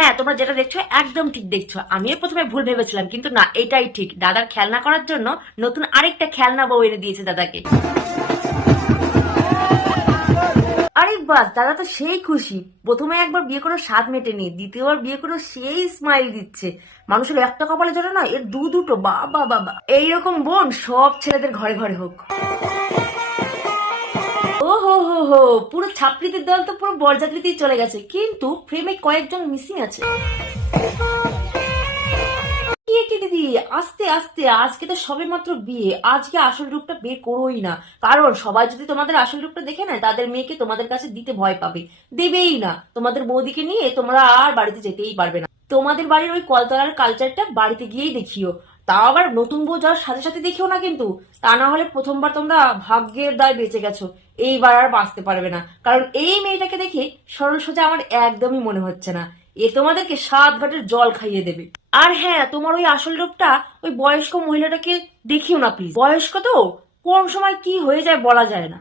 হ্যাঁ, তোমরা যেটা দেখছো একদম ঠিক দেখছো। আমিও প্রথমে ভুল ভেবেছিলাম, কিন্তু না, এটাই ঠিক। দাদার খেলনা করার জন্য নতুন আরেকটা খেলনা বউ এনে দিয়েছে দাদাকে। আরে বাস, দাদা তো সেই খুশি। প্রথমে একবার বিয়ে করে স্বাদ মেটেনি, দ্বিতীয়বার বিয়ে করে সেই স্মাইল দিচ্ছে। মানুষের একটা কপালে জোটে না, এর দুটো। বাবা বাবা, এইরকম বোন সব ছেলেদের ঘরে ঘরে হোক। ও হো হো হো, পুরো ছাত্রীদের দল তো পুরো বরযাত্রীতেই চলে গেছে, কিন্তু ফ্রেমে কয়েকজন মিসিং আছে। কি কি দিদি, আস্তে আস্তে, আজকে তো সবে মাত্র বিয়ে, আজকে আসল রূপটা বের করোই না। কারণ সবাই যদি তোমাদের আসল রূপটা দেখে নেয়, তাদের মেয়েকে তোমাদের কাছে দিতে ভয় পাবে, দেবেই না। তোমাদের বৌদিকে নিয়ে তোমরা আর বাড়িতে যেতেই পারবে না। তোমাদের বাড়ির ওই কলতলার কালচারটা বাড়িতে গিয়েই দেখিও। তাও আবার নতুন বউ যাওয়ার সাথে সাথে দেখিও না কিন্তু। তা না হলে প্রথমবার তোমরা ভাগ্যের দায় বেঁচে গেছো, এইবার আর বাঁচতে পারবে না। কারণ এই মেয়েটাকে দেখে সরল সোজা আমার একদমই মনে হচ্ছে না। এ তোমাদেরকে 7 ঘাটের জল খাইয়ে দেবে। আর হ্যাঁ, তোমার ওই আসল রূপটা ওই বয়স্ক মহিলাটাকে দেখিও না প্লিজ। বয়স্ক তো, কোন সময় কি হয়ে যায় বলা যায় না।